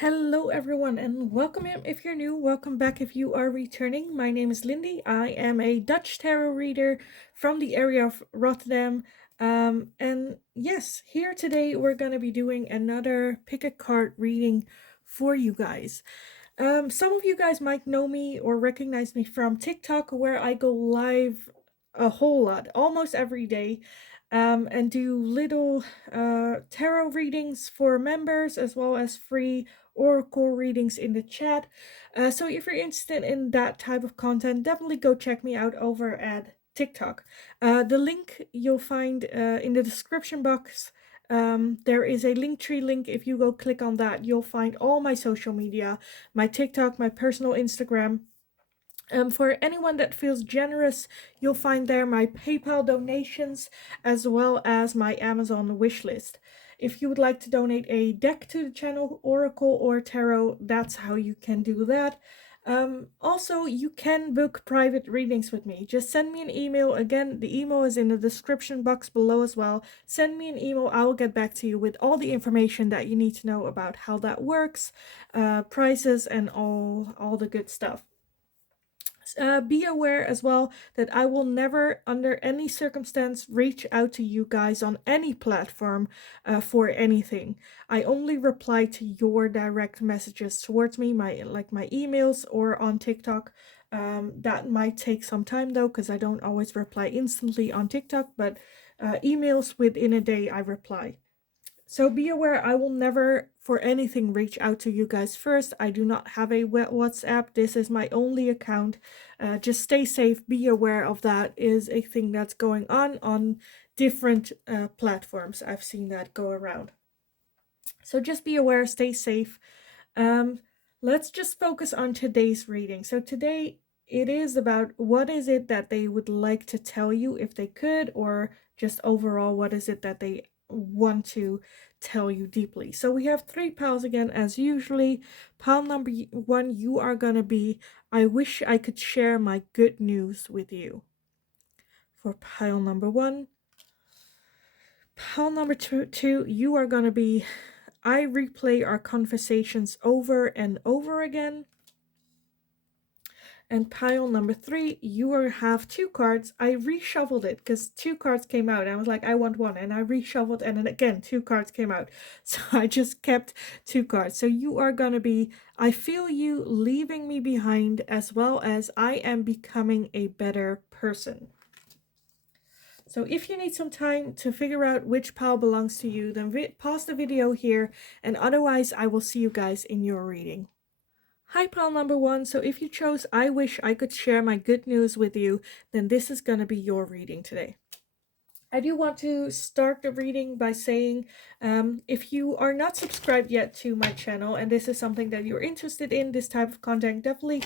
Hello, everyone, and welcome if you're new. Welcome back if you are returning. My name is Lindy. I am a Dutch tarot reader from the area of Rotterdam. And yes, here today we're going to be doing another pick a card reading for you guys. Some of you guys might know me or recognize me from TikTok, where I go live a whole lot, almost every day, and do little tarot readings for members as well as free oracle readings in the chat. So if you're interested in that type of content, definitely go check me out over at TikTok. The link you'll find in the description box. There is a Linktree link. If you go click on that, you'll find all my social media, my TikTok, my personal Instagram. For anyone that feels generous, you'll find there my PayPal donations as well as my Amazon wishlist. If you would like to donate a deck to the channel, Oracle or Tarot, that's how you can do that. Also, you can book private readings with me. Just send me an email. Again, the email is in the description box below as well. Send me an email. I will get back to you with all the information that you need to know about how that works, prices, and all the good stuff. Be aware as well that I will never, under any circumstance, reach out to you guys on any platform for anything. I only reply to your direct messages towards me, my emails or on TikTok. That might take some time though, because I don't always reply instantly on TikTok, but emails within a day I reply. So be aware, I will never for anything reach out to you guys first. I do not have a WhatsApp. This is my only account. Just stay safe. Be aware of that is a thing that's going on different platforms. I've seen that go around. So just be aware, stay safe. Let's just focus on today's reading. So today it is about what is it that they would like to tell you if they could, or just overall, what is it that they want to tell you deeply. So we have 3 piles again, as usually. Pile number 1, you are gonna be, I wish I could share my good news with you. For pile number 1. Pile number 2, you are gonna be, I replay our conversations over and over again. And pile number 3, you have 2 cards. I reshuffled it because 2 cards came out. I was like, I want 1. And I reshuffled, and then again, 2 cards came out. So I just kept 2 cards. So you are going to be, I feel you leaving me behind, as well as I am becoming a better person. So if you need some time to figure out which pile belongs to you, then pause the video here. And otherwise, I will see you guys in your reading. Hi, pile number 1. So if you chose I wish I could share my good news with you, then this is going to be your reading today. I do want to start the reading by saying, if you are not subscribed yet to my channel and this is something that you're interested in, this type of content, definitely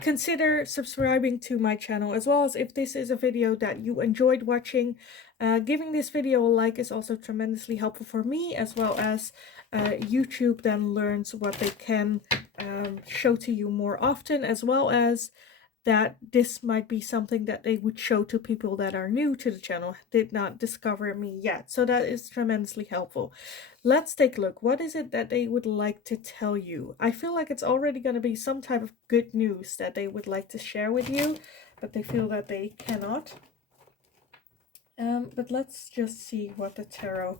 consider subscribing to my channel, as well as if this is a video that you enjoyed watching. Giving this video a like is also tremendously helpful for me, as well as YouTube then learns what they can show to you more often, as well as that this might be something that they would show to people that are new to the channel, did not discover me yet. So that is tremendously helpful. Let's take a look. What is it that they would like to tell you? I feel like it's already going to be some type of good news that they would like to share with you, but they feel that they cannot. But let's just see what the tarot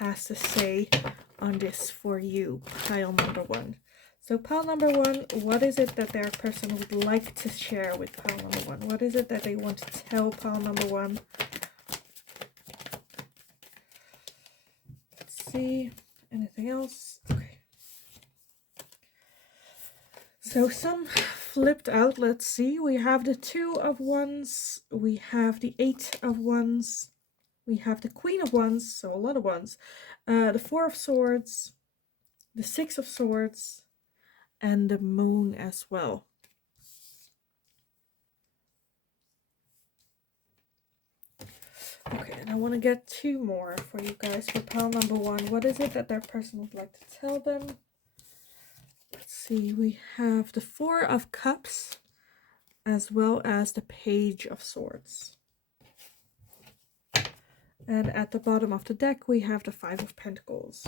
has to say on this for you, pile number 1. So pile number 1, what is it that their person would like to share with pile number 1? What is it that they want to tell pile number 1? Let's see. Anything else? Okay. So some flipped out. Let's see. We have the 2 of Wands. We have the 8 of Wands. We have the Queen of Wands, so a lot of Wands. The 4 of Swords. The 6 of Swords. And the Moon as well. Okay, and I want to get 2 more for you guys for pile number 1. What is it that their person would like to tell them? Let's see, we have the 4 of Cups as well as the Page of Swords. And at the bottom of the deck, we have the 5 of Pentacles.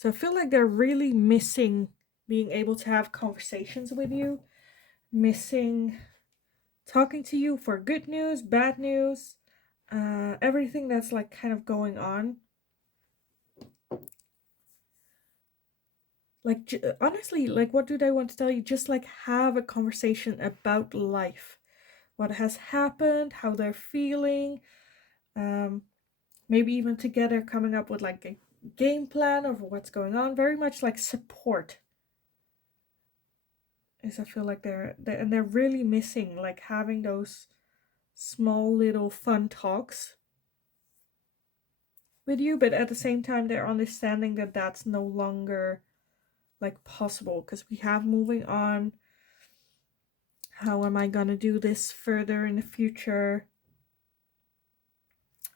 So I feel like they're really missing being able to have conversations with you, missing talking to you for good news, bad news, everything that's like kind of going on. Like, honestly, like, what do they want to tell you? Just like have a conversation about life, what has happened, how they're feeling. Maybe even together coming up with like a game plan of what's going on. Very much like support. Is I feel like they're really missing like having those small little fun talks with you, but at the same time they're understanding that that's no longer like possible because we have moving on. How am I gonna do this further in the future?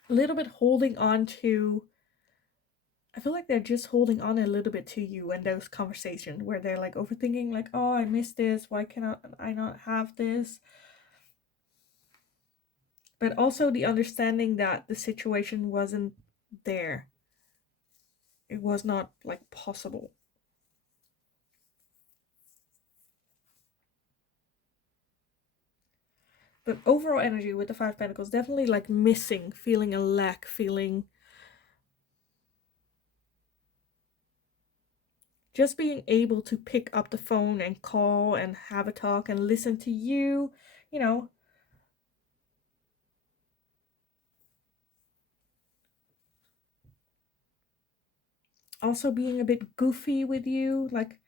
A little bit holding on to. I feel like they're just holding on a little bit to you in those conversations where they're like overthinking, like, oh, I missed this. Why cannot I not have this? But also the understanding that the situation wasn't there. It was not like possible. But overall energy with the Five Pentacles, definitely like missing, feeling a lack, feeling just being able to pick up the phone and call and have a talk and listen to you, you know. Also being a bit goofy with you, like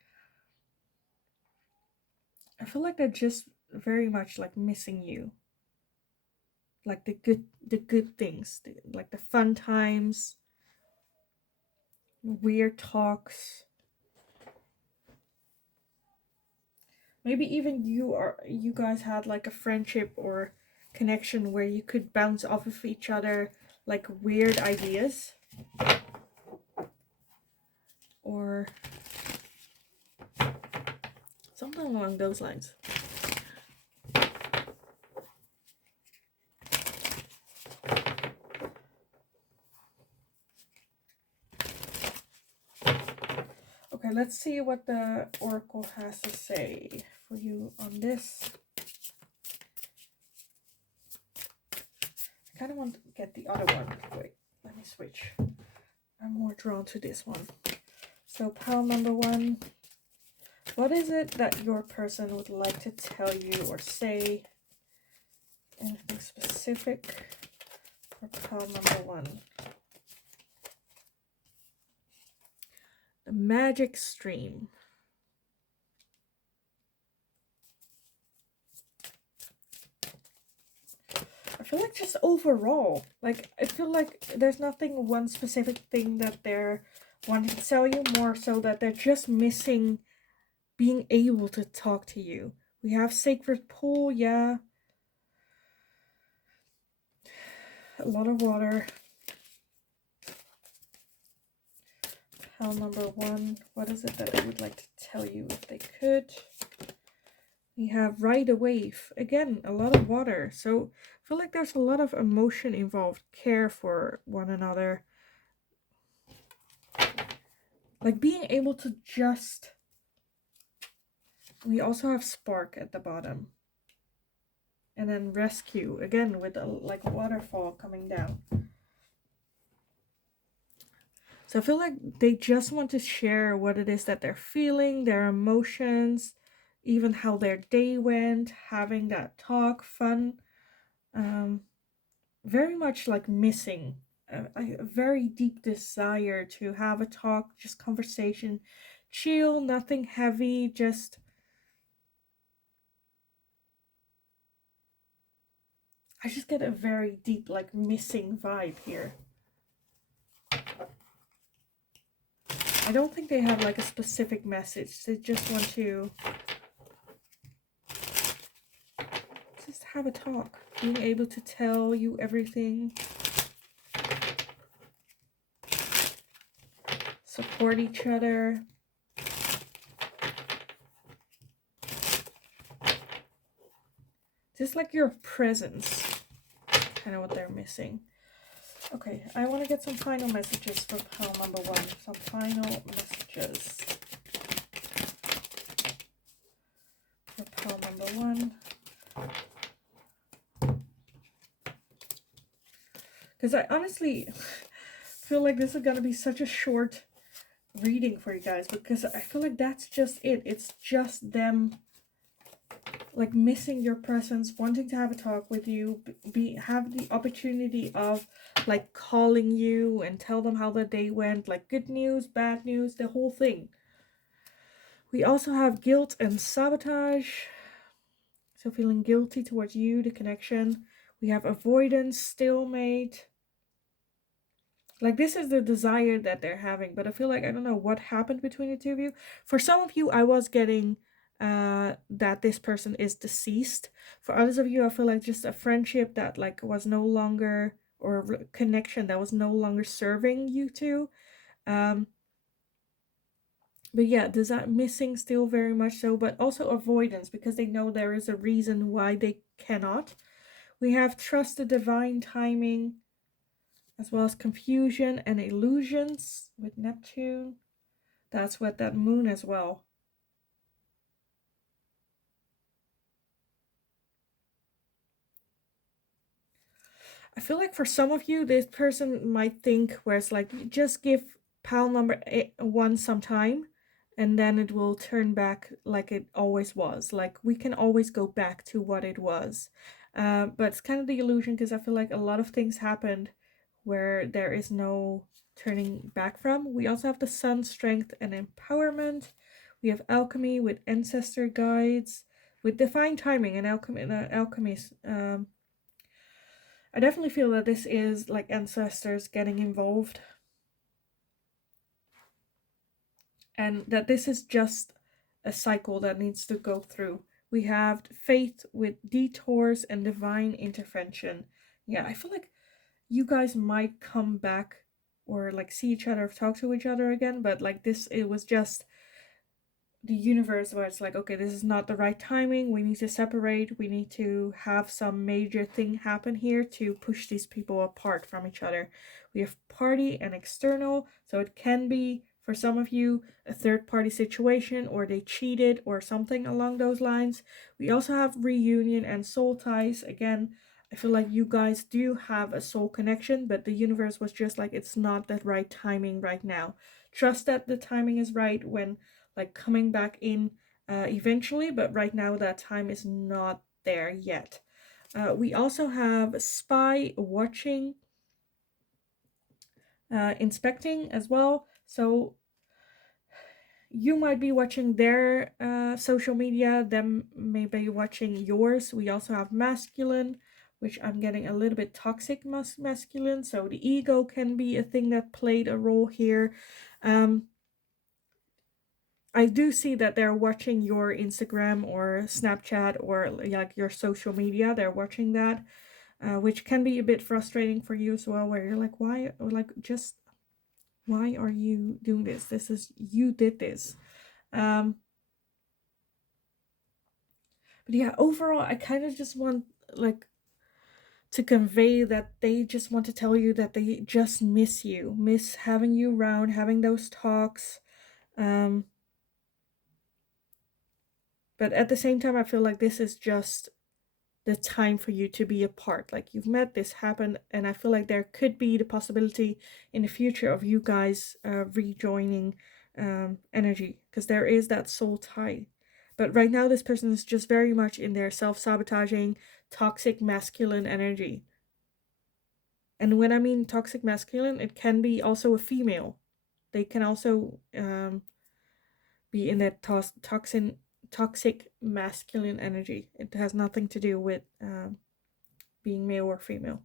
I feel like they're just very much like missing you. Like the good things, like the fun times, weird talks. Maybe even you guys had like a friendship or connection where you could bounce off of each other like weird ideas. Or something along those lines. Okay, let's see what the Oracle has to say for you on this. I kind of want to get the other one. Wait, let me switch. I'm more drawn to this one. So, pile number 1. What is it that your person would like to tell you or say? Anything specific for pile number 1? The magic stream. I feel like just overall, like I feel like there's nothing one specific thing that they're wanting to tell you, more so that they're just missing being able to talk to you. We have sacred pool, yeah. A lot of water. Pile number 1. What is it that they would like to tell you if they could? We have ride a wave. Again, a lot of water. So I feel like there's a lot of emotion involved. Care for one another. Like being able to just... We also have spark at the bottom. And then rescue. Again, with a like waterfall coming down. So I feel like they just want to share what it is that they're feeling, their emotions, even how their day went, having that talk, fun. Very much like missing a very deep desire to have a talk, just conversation, chill, nothing heavy, just... I just get a very deep like missing vibe here. I don't think they have like a specific message. They just want to just have a talk. Being able to tell you everything. Support each other. Just like your presence. Kind of what they're missing. Okay, I want to get some final messages for pile number one. Some final messages for pile number one. Because I honestly feel like this is going to be such a short reading for you guys, because I feel like that's just it. It's just them like missing your presence, wanting to have a talk with you, have the opportunity of like calling you and tell them how the day went, like good news, bad news, the whole thing. We also have guilt and sabotage, so feeling guilty towards you, the connection. We have avoidance, stalemate. Like this is the desire that they're having, but I feel like I don't know what happened between the two of you. For some of you, I was getting that this person is deceased. For others of you, I feel like just a friendship that like was no longer, or a connection that was no longer serving you two. But yeah, desire missing still very much so, but also avoidance because they know there is a reason why they cannot. We have trust the divine timing, as well as confusion and illusions with Neptune. That's what that moon as well. I feel like for some of you, this person might think where it's like, just give pile number one some time and then it will turn back like it always was. Like we can always go back to what it was. But it's kind of the illusion because I feel like a lot of things happened where there is no turning back from. We also have the sun, strength, and empowerment. We have alchemy with ancestor guides, with divine timing and alchemist. I definitely feel that this is like ancestors getting involved, and that this is just a cycle that needs to go through. We have faith with detours and divine intervention. Yeah, I feel like you guys might come back or like see each other, talk to each other again, but like this, it was just the universe where it's like, okay, this is not the right timing. We need to separate. We need to have some major thing happen here to push these people apart from each other. We have party and external, so it can be for some of you a third party situation, or they cheated or something along those lines. We also have reunion and soul ties. Again, I feel like you guys do have a soul connection, but the universe was just like, it's not that right timing right now. Trust that the timing is right when like coming back in eventually, but right now that time is not there yet. We also have spy, watching, inspecting as well. So you might be watching their social media, them maybe watching yours. We also have masculine, which I'm getting a little bit toxic masculine. So the ego can be a thing that played a role here. I do see that they're watching your Instagram or Snapchat or like your social media. They're watching that, which can be a bit frustrating for you as well, where you're like, why, or like, just why are you doing this? This is, you did this. But yeah, overall, I kind of just want like to convey that they just want to tell you that they just miss you, miss having you around, having those talks. Um, but at the same time, I feel like this is just the time for you to be apart. Like you've met, this happened, and I feel like there could be the possibility in the future of you guys rejoining energy, because there is that soul tie. But right now, this person is just very much in their self-sabotaging, toxic masculine energy. And when I mean toxic masculine, it can be also a female. They can also be in that toxic masculine energy. It has nothing to do with being male or female.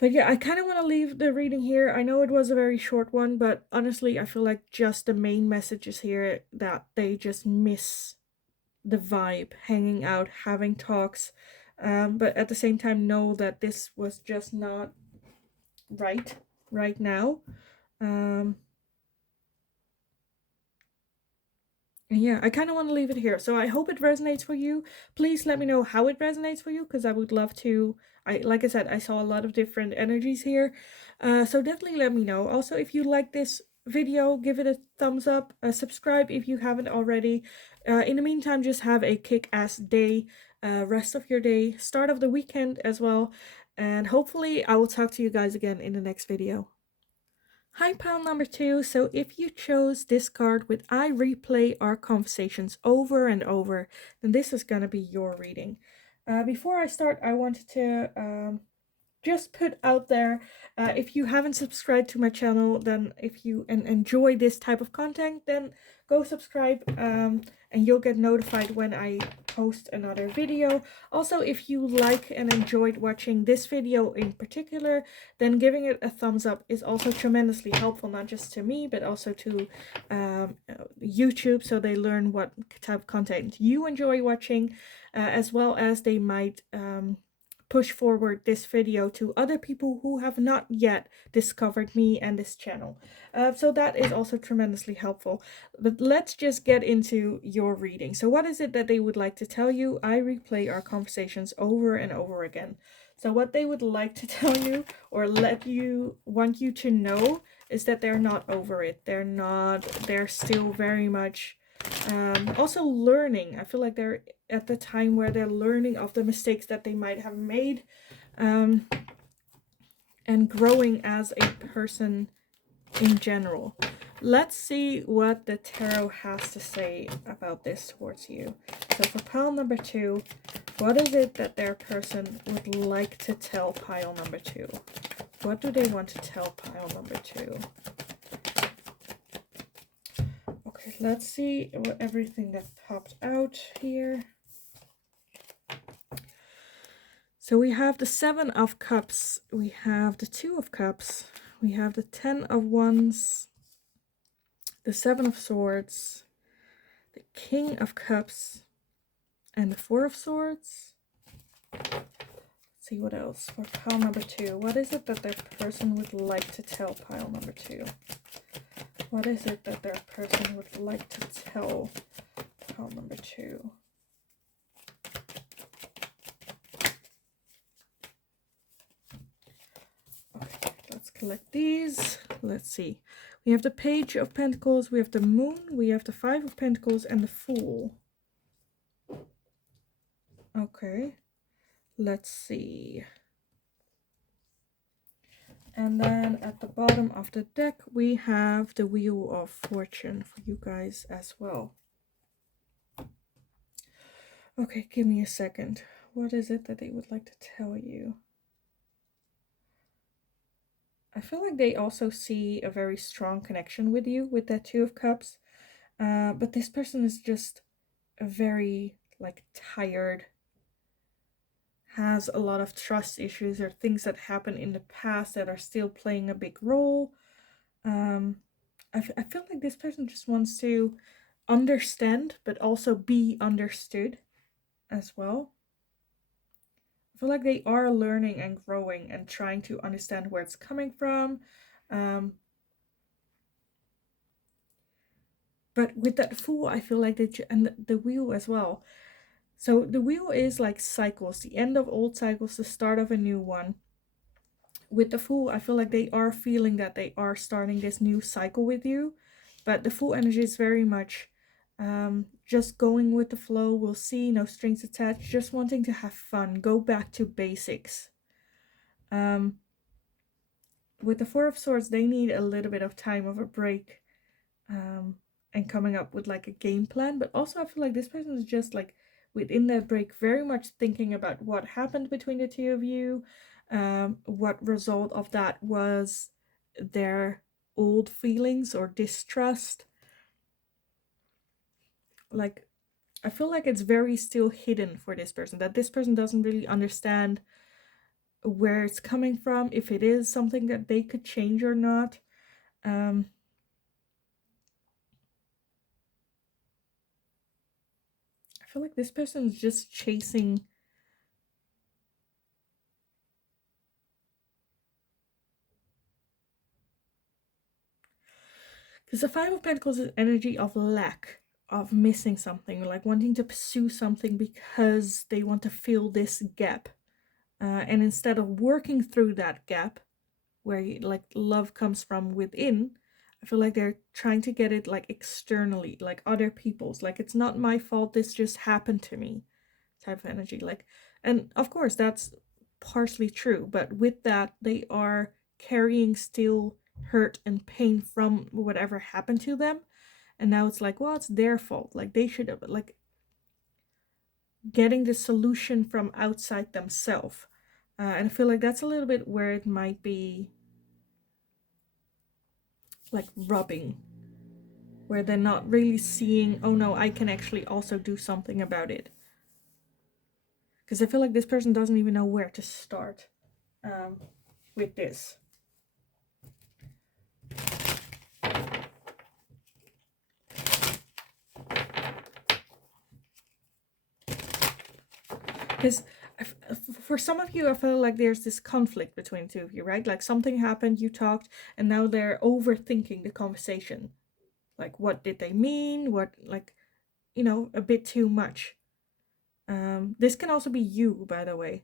But yeah, I kind of want to leave the reading here. I know it was a very short one, but honestly, I feel like just the main messages here that they just miss the vibe, hanging out, having talks. But at the same time, know that this was just not right now. Um, And yeah, I kind of want to leave it here. So I hope it resonates for you. Please let me know how it resonates for you, because I would love to. Like I said, I saw a lot of different energies here. So definitely let me know. Also, if you like this video, give it a thumbs up. Subscribe if you haven't already. In the meantime, just have a kick-ass day. Rest of your day. Start of the weekend as well. And hopefully I will talk to you guys again in the next video. Hi, pile number 2. So if you chose this card with I replay our conversations over and over, then this is going to be your reading. Before I start, I wanted to just put out there, if you haven't subscribed to my channel, then if you enjoy this type of content, then go subscribe, and you'll get notified when I post another video. Also, if you like and enjoyed watching this video in particular, then giving it a thumbs up is also tremendously helpful, not just to me but also to YouTube, so they learn what type of content you enjoy watching, as well as they might push forward this video to other people who have not yet discovered me and this channel. So that is also tremendously helpful. But let's just get into your reading. So what is it that they would like to tell you? I replay our conversations over and over again. So what they would like to tell you or want you to know is that they're not over it. They're still very much also learning. I feel like they're at the time where they're learning of the mistakes that they might have made, and growing as a person in general. Let's see what the tarot has to say about this towards you. So for pile number 2, what is it that their person would like to tell pile number 2? What do they want to tell pile number 2? Okay, let's see what everything that popped out here. So we have the 7 of Cups, we have the 2 of Cups, we have the 10 of Wands, the 7 of Swords, the King of Cups, and the 4 of Swords. Let's see what else for pile number 2. What is it that their person would like to tell pile number 2? What is it that their person would like to tell pile number 2? Okay, let's collect these. Let's see. We have the Page of Pentacles, we have the Moon, we have the 5 of Pentacles, and the Fool. Okay, let's see. And then at the bottom of the deck, we have the Wheel of Fortune for you guys as well. Okay, give me a second. What is it that they would like to tell you? I feel like they also see a very strong connection with you with that 2 of Cups. But this person is just a very, like, tired, has a lot of trust issues or things that happened in the past that are still playing a big role. I feel like this person just wants to understand, but also be understood as well. I feel like they are learning and growing and trying to understand where it's coming from. But with that Fool, I feel like and the Wheel as well. So the Wheel is like cycles, the end of old cycles, the start of a new one. With the Fool, I feel like they are feeling that they are starting this new cycle with you. But the Fool energy is very much just going with the flow. We'll see, no strings attached, just wanting to have fun, go back to basics. With the 4 of Swords, they need a little bit of time of a break, and coming up with like a game plan. But also I feel like this person is just like within that break very much thinking about what happened between the 2 of you, what result of that was their old feelings or distrust. Like, I feel like it's very still hidden for this person, that this person doesn't really understand where it's coming from, if it is something that they could change or not. I feel like this person is just chasing because the 5 of Pentacles is energy of lack, of missing something, like wanting to pursue something because they want to fill this gap. And instead of working through that gap, where like love comes from within, I feel like they're trying to get it like externally, like other people's. Like, it's not my fault, this just happened to me type of energy. Like, and of course that's partially true, but with that they are carrying still hurt and pain from whatever happened to them. And now it's like, well, it's their fault, like they should have, like, getting the solution from outside themselves. And I feel like that's a little bit where it might be like rubbing, where they're not really seeing, oh no, I can actually also do something about it. Because I feel like this person doesn't even know where to start with this. Because for some of you, I feel like there's this conflict between the two of you, right? Like something happened, you talked, and now they're overthinking the conversation. Like, what did they mean? What, like, you know, a bit too much. This can also be you, by the way.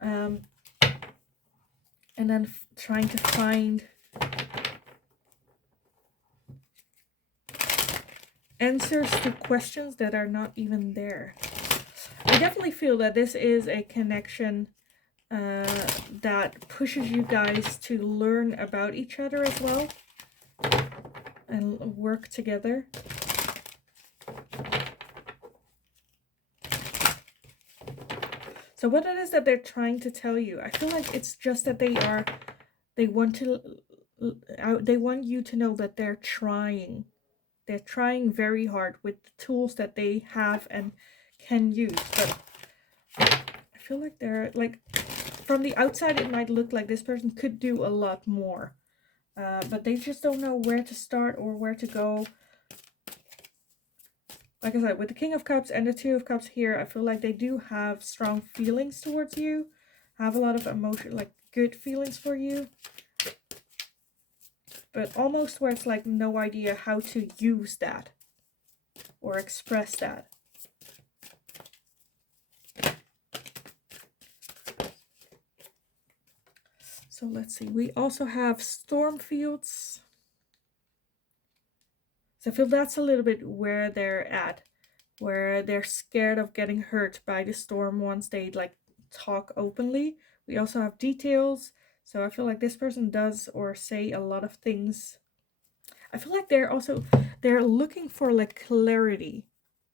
And then trying to find answers to questions that are not even there. I definitely feel that this is a connection that pushes you guys to learn about each other as well and work together. So what it is that they're trying to tell you, I feel like it's just that they want you to know that they're trying. They're trying very hard with the tools that they have and can use. But I feel like they're like, from the outside it might look like this person could do a lot more. But they just don't know where to start or where to go. Like I said, with the King of Cups and the Two of Cups here, I feel like they do have strong feelings towards you. Have a lot of emotion, like good feelings for you. But almost where it's like no idea how to use that or express that. So let's see. We also have storm fields. So I feel that's a little bit where they're at, where they're scared of getting hurt by the storm once they like talk openly. We also have details. So I feel like this person does or say a lot of things. I feel like they're looking for like clarity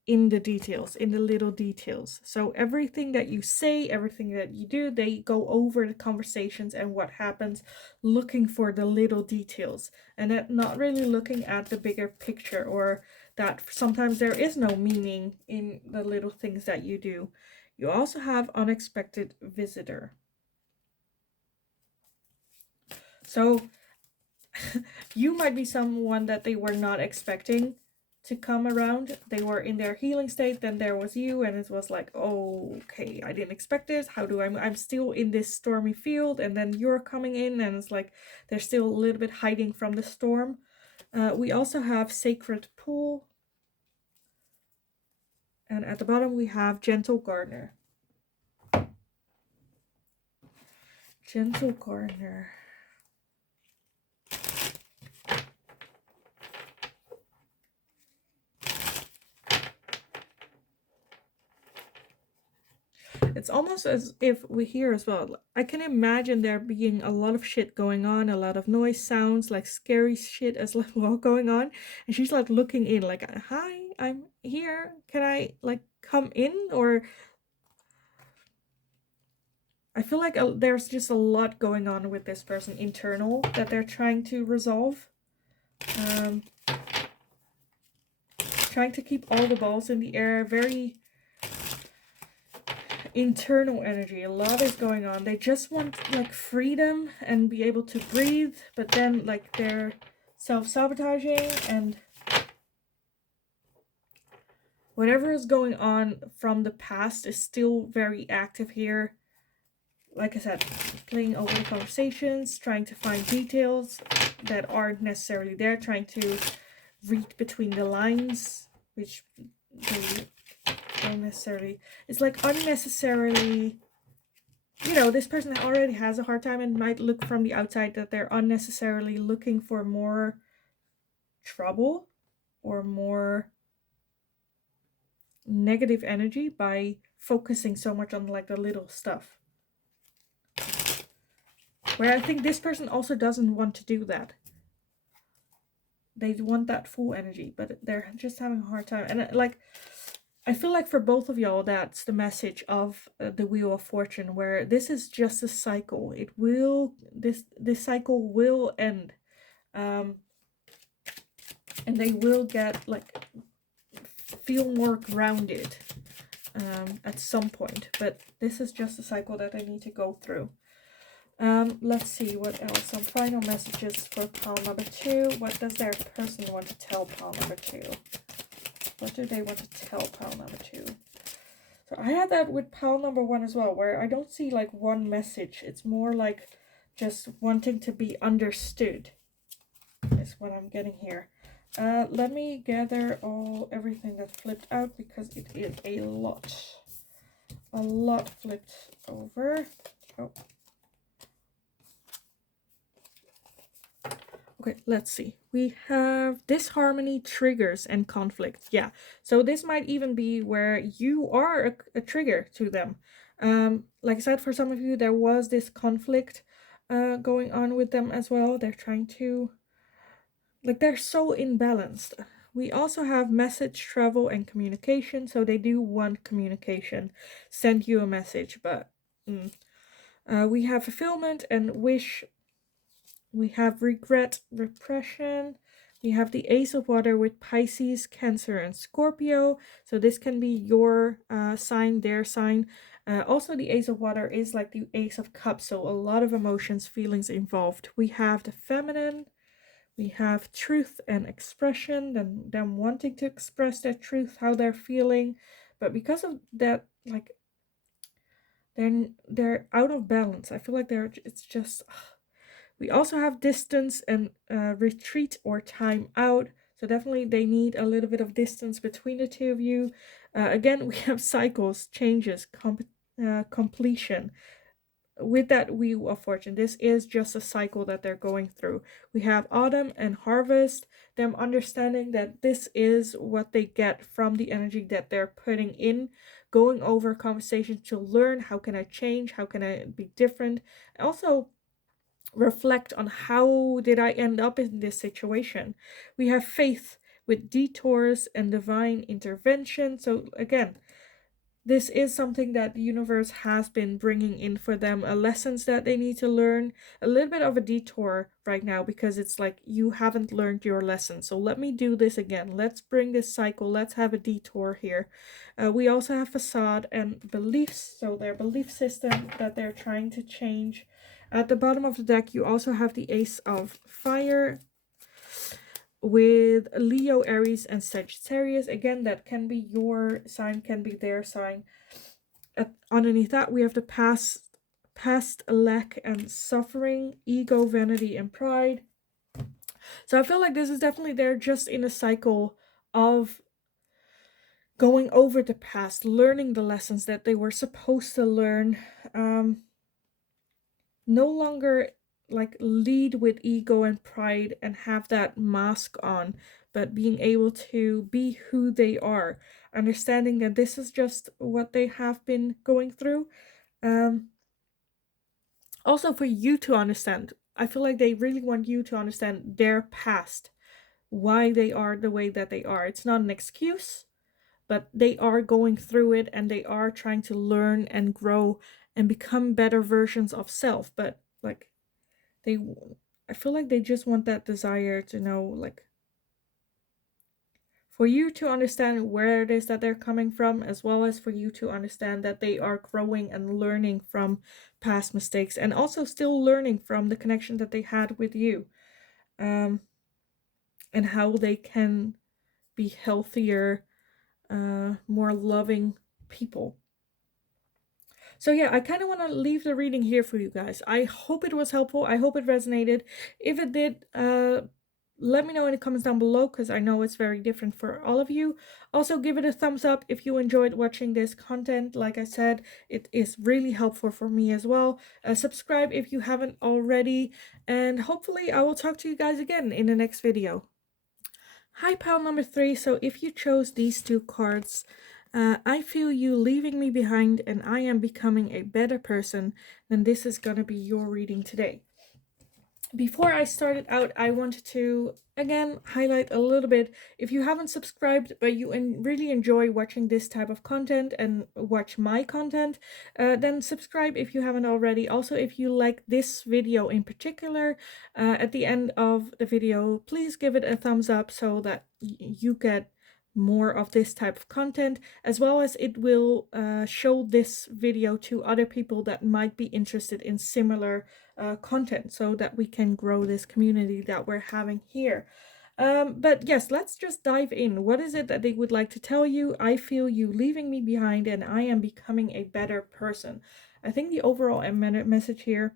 in the details, in the little details. So everything that you say, everything that you do, they go over the conversations and what happens, looking for the little details and not really looking at the bigger picture, or that sometimes there is no meaning in the little things that you do. You also have unexpected visitor. So you might be someone that they were not expecting to come around. They were in their healing state, then there was you, and it was like, oh, okay, I didn't expect this. How do I'm still in this stormy field, and then you're coming in, and it's like they're still a little bit hiding from the storm. We also have sacred pool, and at the bottom we have gentle gardener. Gentle gardener. It's almost as if we hear as well. I can imagine there being a lot of shit going on, a lot of noise, sounds, like scary shit as well going on. And she's like looking in, like, hi, I'm here. Can I like come in? Or I feel like there's just a lot going on with this person internal that they're trying to resolve. Trying to keep all the balls in the air. Very internal energy. A lot is going on. They just want like freedom and be able to breathe, but then like they're self-sabotaging, and whatever is going on from the past is still very active here. Like I said, playing over the conversations, trying to find details that aren't necessarily there, trying to read between the lines. which they don't necessarily, it's like unnecessarily, this person already has a hard time and might look from the outside that they're unnecessarily looking for more trouble or more negative energy by focusing so much on like the little stuff. Where I think this person also doesn't want to do that. They want that full energy, but they're just having a hard time. And like, I feel like for both of y'all, that's the message of the Wheel of Fortune, where this is just a cycle. It will, this cycle will end. And they will get like, feel more grounded at some point. But this is just a cycle that they need to go through. Let's see what else. Some final messages for pile number 2. What does their person want to tell pile number 2? What do they want to tell pile number 2? So I had that with pile number 1 as well, where I don't see like one message. It's more like just wanting to be understood is what I'm getting here. Let me gather everything that flipped out, because it is a lot. A lot flipped over. Oh. Okay, let's see. We have disharmony, triggers, and conflict. Yeah, so this might even be where you are a trigger to them. Like I said, for some of you, there was this conflict going on with them as well. They're trying to, like, they're so imbalanced. We also have message, travel, and communication. So they do want communication, send you a message, but we have fulfillment and wish. We have regret, repression. We have the Ace of Water with Pisces, Cancer, and Scorpio. So this can be your sign, their sign. Also, the Ace of Water is like the Ace of Cups, so a lot of emotions, feelings involved. We have the Feminine. We have truth and expression, them wanting to express their truth, how they're feeling. But because of that, like, they're out of balance. I feel like it's just... We also have distance and retreat or time out. So definitely they need a little bit of distance between the two of you. Again, we have cycles, changes, completion. With that Wheel of Fortune, this is just a cycle that they're going through. We have autumn and harvest, them understanding that this is what they get from the energy that they're putting in, going over conversations to learn, how can I change, how can I be different. Also, reflect on how did I end up in this situation. We have faith with detours and divine intervention. So again, this is something that the universe has been bringing in for them, lessons that they need to learn. A little bit of a detour right now, because it's like you haven't learned your lesson. So let me do this again. Let's bring this cycle. Let's have a detour here. We also have facade and beliefs. So their belief system that they're trying to change. At the bottom of the deck, you also have the Ace of Fire with Leo, Aries, and Sagittarius. Again, that can be your sign, can be their sign. Underneath that, we have the past, lack, and suffering, ego, vanity, and pride. So I feel like this is definitely, they're just in a cycle of going over the past, learning the lessons that they were supposed to learn. No longer like lead with ego and pride and have that mask on, but being able to be who they are, understanding that this is just what they have been going through. Also for you to understand, I feel like they really want you to understand their past, why they are the way that they are. It's not an excuse, but they are going through it and they are trying to learn and grow and become better versions of self. But like, I feel like they just want that desire to know, like, for you to understand where it is that they're coming from, as well as for you to understand that they are growing and learning from past mistakes, and also still learning from the connection that they had with you, and how they can be healthier, more loving people. So yeah, I kind of want to leave the reading here for you guys. I hope it was helpful. I hope it resonated. If it did, let me know in the comments down below, because I know it's very different for all of you. Also, give it a thumbs up if you enjoyed watching this content. Like I said, it is really helpful for me as well. Subscribe if you haven't already, and hopefully I will talk to you guys again in the next video. Hi, pile number 3. So if you chose these two cards, I feel you leaving me behind and I am becoming a better person, then this is going to be your reading today. Before I started out, I wanted to again highlight a little bit, if you haven't subscribed but you really enjoy watching this type of content and watch my content, then subscribe if you haven't already. Also, if you like this video in particular, at the end of the video, please give it a thumbs up so that you get more of this type of content, as well as it will show this video to other people that might be interested in similar content, so that we can grow this community that we're having here. But yes, let's just dive in. What is it that they would like to tell you? I feel you leaving me behind and I am becoming a better person. I think the overall message here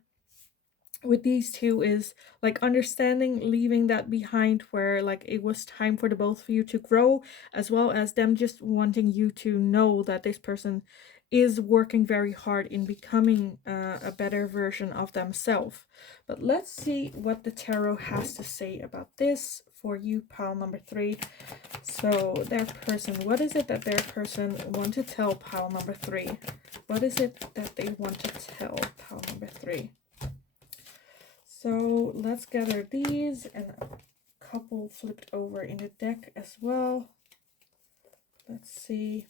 with these two is like understanding, leaving that behind, where like it was time for the both of you to grow, as well as them just wanting you to know that this person is working very hard in becoming a better version of themselves. But let's see what the tarot has to say about this for you, pile number 3. So their person, what is it that their person want to tell pile number 3? What is it that they want to tell pile number 3? So let's gather these, and a couple flipped over in the deck as well. Let's see.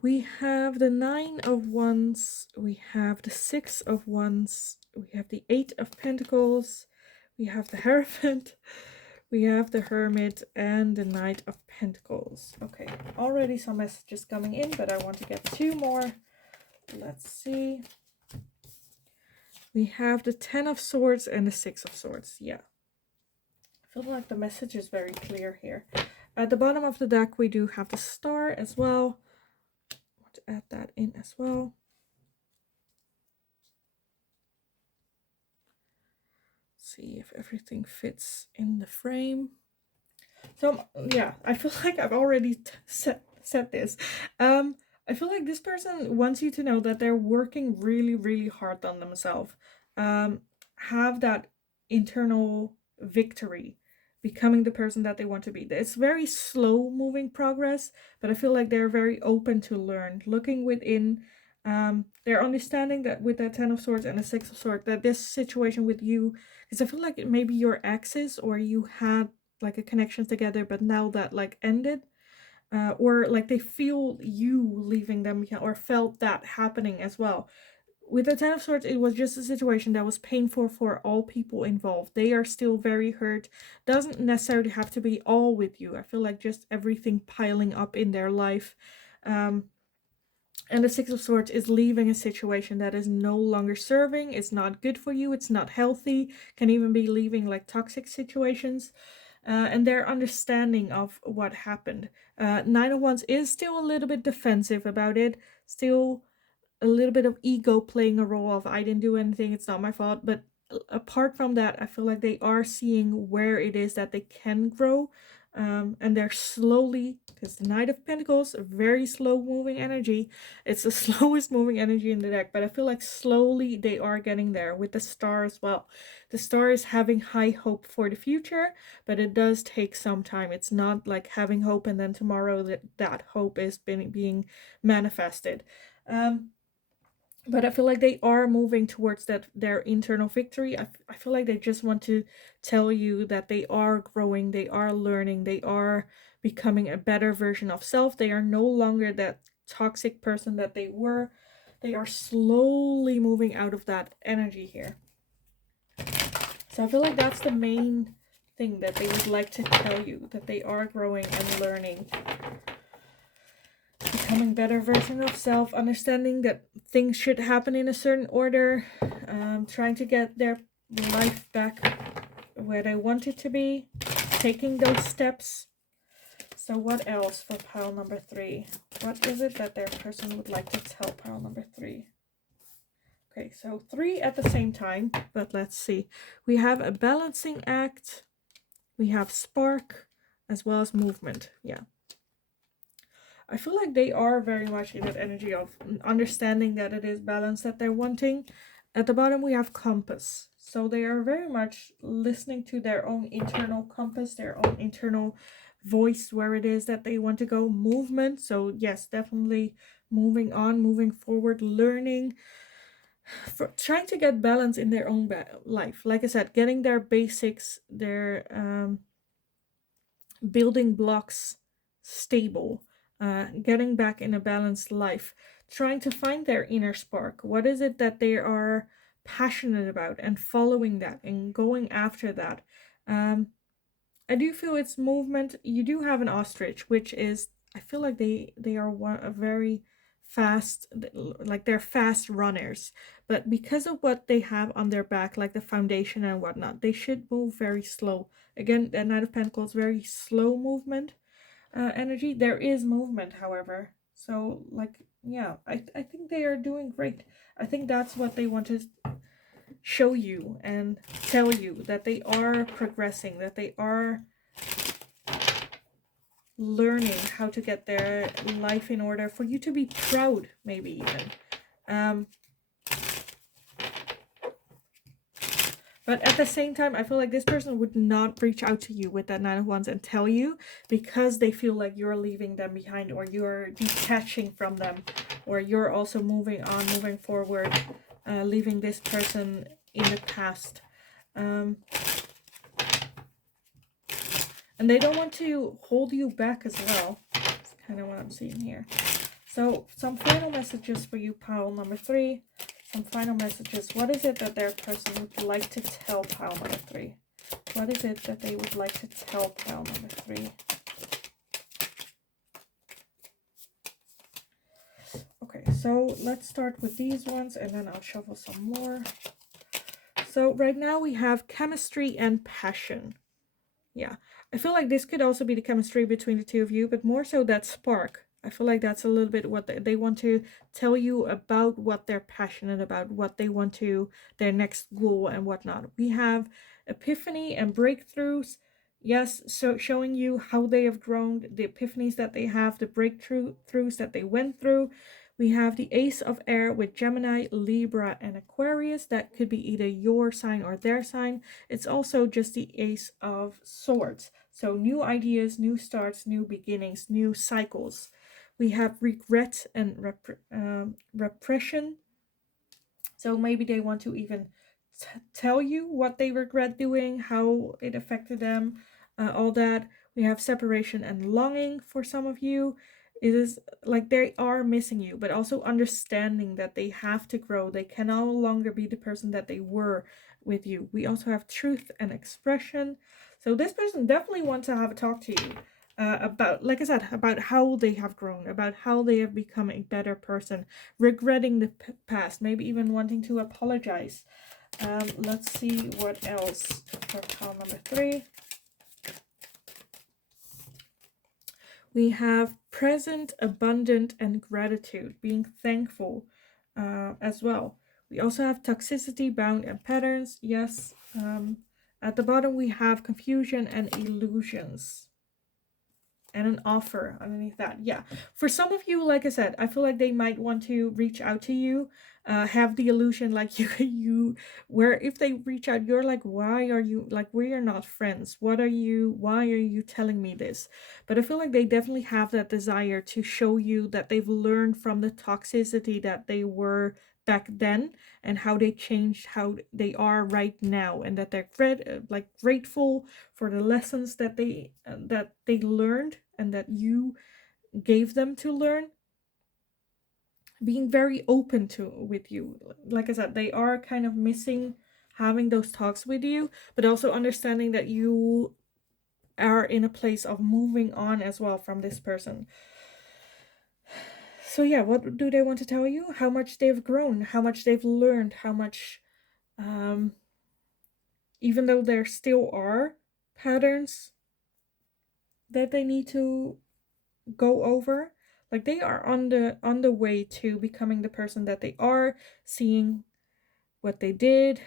We have the 9 of Wands, we have the 6 of Wands, we have the 8 of Pentacles, we have the Hierophant, we have the Hermit, and the Knight of Pentacles. Okay, already some messages coming in, but I want to get 2 more. Let's see. We have the 10 of Swords and the 6 of Swords. Yeah. I feel like the message is very clear here. At the bottom of the deck, we do have the Star as well. I want to add that in as well. See if everything fits in the frame. So, yeah, I feel like I've already said this. I feel like this person wants you to know that they're working really, really hard on themselves. Have that internal victory, becoming the person that they want to be. It's very slow moving progress, but I feel like they're very open to learn, looking within. They're understanding that with that 10 of Swords and the 6 of Swords, that this situation with you, because I feel like it maybe your exes, or you had like a connection together, but now that like ended, or like they feel you leaving them, or felt that happening as well. With the 10 of Swords, it was just a situation that was painful for all people involved. They are still very hurt. Doesn't necessarily have to be all with you. I feel like just everything piling up in their life. And the 6 of Swords is leaving a situation that is no longer serving. It's not good for you. It's not healthy. Can even be leaving like toxic situations. And their understanding of what happened. 9 of Wands is still a little bit defensive about it. Still a little bit of ego playing a role of, I didn't do anything, it's not my fault. But apart from that, I feel like they are seeing where it is that they can grow. And they're slowly, because the Knight of Pentacles, a very slow moving energy. It's the slowest moving energy in the deck, but I feel like slowly they are getting there with the Star as well. The Star is having high hope for the future, but it does take some time. It's not like having hope and then tomorrow that hope is being manifested. But I feel like they are moving towards their internal victory. I feel like they just want to tell you that they are growing, they are learning, they are becoming a better version of self. They are no longer that toxic person that they were. They are slowly moving out of that energy here. So I feel like that's the main thing that they would like to tell you, that they are growing and learning. Becoming better version of self, understanding that things should happen in a certain order, trying to get their life back where they want it to be, taking those steps. So what else for pile number 3? What is it that their person would like to tell pile number 3? Okay, so 3 at the same time, but let's see. We have a balancing act, we have spark, as well as movement. Yeah. I feel like they are very much in that energy of understanding that it is balance that they're wanting. At the bottom, we have compass. So they are very much listening to their own internal compass, their own internal voice, where it is that they want to go. Movement. So, yes, definitely moving on, moving forward, learning, trying to get balance in their own life. Like I said, getting their basics, their building blocks stable, getting back in a balanced life, trying to find their inner spark. What is it that they are passionate about, and following that and going after that. I do feel it's movement. You do have an ostrich, which is, I feel like they are a very fast, like they're fast runners, but because of what they have on their back, like the foundation and whatnot, they should move very slow. Again, the Knight of Pentacles, very slow movement energy. There is movement, however, so like, yeah, I think they are doing great. I think that's what they want to show you and tell you, that they are progressing, that they are learning how to get their life in order for you to be proud, maybe even. But at the same time, I feel like this person would not reach out to you with that Nine of Wands and tell you, because they feel like you're leaving them behind, or you're detaching from them, or you're also moving on, moving forward, leaving this person in the past. And they don't want to hold you back as well. That's kind of what I'm seeing here. So some final messages for you, pile number 3. Some final messages. What is it that their person would like to tell pile number 3? What is it that they would like to tell pile number 3? Okay, so let's start with these ones, and then I'll shuffle some more. So right now we have chemistry and passion. Yeah, I feel like this could also be the chemistry between the two of you, but more so that spark. I feel like that's a little bit what they want to tell you about, what they're passionate about, what they want to, their next goal and whatnot. We have epiphany and breakthroughs. Yes, so showing you how they have grown, the epiphanies that they have, the breakthroughs that they went through. We have the Ace of Air with Gemini, Libra, and Aquarius. That could be either your sign or their sign. It's also just the Ace of Swords. So new ideas, new starts, new beginnings, new cycles. We have regret and repression. So maybe they want to even tell you what they regret doing, how it affected them, all that. We have separation and longing for some of you. It is like they are missing you, but also understanding that they have to grow. They can no longer be the person that they were with you. We also have truth and expression. So this person definitely wants to have a talk to you. About, like I said, about how they have grown, about how they have become a better person, regretting the past, maybe even wanting to apologize. Let's see what else for pile number 3. We have present, abundant, and gratitude, being thankful as well. We also have toxicity, bound, and patterns. Yes. At the bottom, we have confusion and illusions. And an offer underneath that. Yeah, for some of you, like I said, I feel like they might want to reach out to you, have the illusion like you where if they reach out, you're like, why are you, like, we are not friends, why are you telling me this? But I feel like they definitely have that desire to show you that they've learned from the toxicity that they were back then, and how they changed, how they are right now, and that they're grateful for the lessons that they learned and that you gave them to learn, being very open to with you. Like I said, they are kind of missing having those talks with you, but also understanding that you are in a place of moving on as well from this person. So yeah, what do they want to tell you? How much they've grown, how much they've learned, how much even though there still are patterns that they need to go over, like they are on the way to becoming the person that they are, seeing what they did,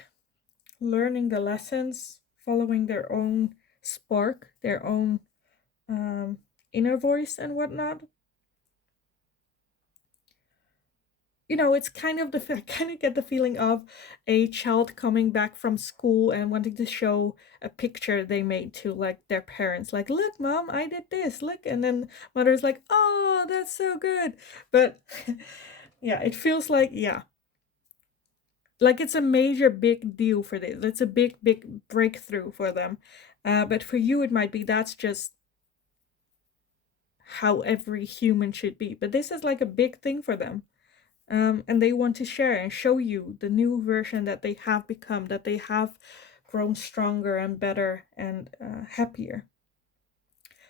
learning the lessons, following their own spark, their own um, inner voice and whatnot. You know, it's kind of I kind of get the feeling of a child coming back from school and wanting to show a picture they made to like their parents, like, look, mom, I did this, look, and then mother's like, oh, that's so good. But yeah, it feels like, yeah, like it's a major big deal for this. It's a big breakthrough for them. But for you, it might be that's just how every human should be. But this is like a big thing for them. And they want to share and show you the new version that they have become, that they have grown stronger and better and happier.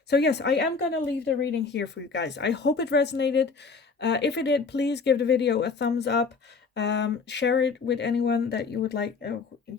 So yes, I am gonna leave the reading here for you guys. I hope it resonated. If it did, please give the video a thumbs up. Share it with anyone that you would like,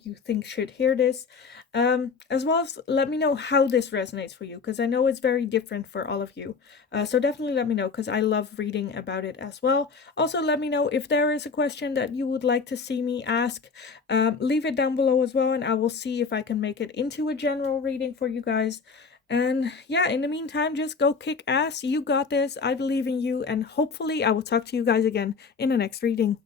you think should hear this. As well as let me know how this resonates for you, because I know it's very different for all of you. So definitely let me know, because I love reading about it as well. Also, let me know if there is a question that you would like to see me ask. Leave it down below as well, and I will see if I can make it into a general reading for you guys. And yeah, in the meantime, just go kick ass. You got this. I believe in you. And hopefully, I will talk to you guys again in the next reading.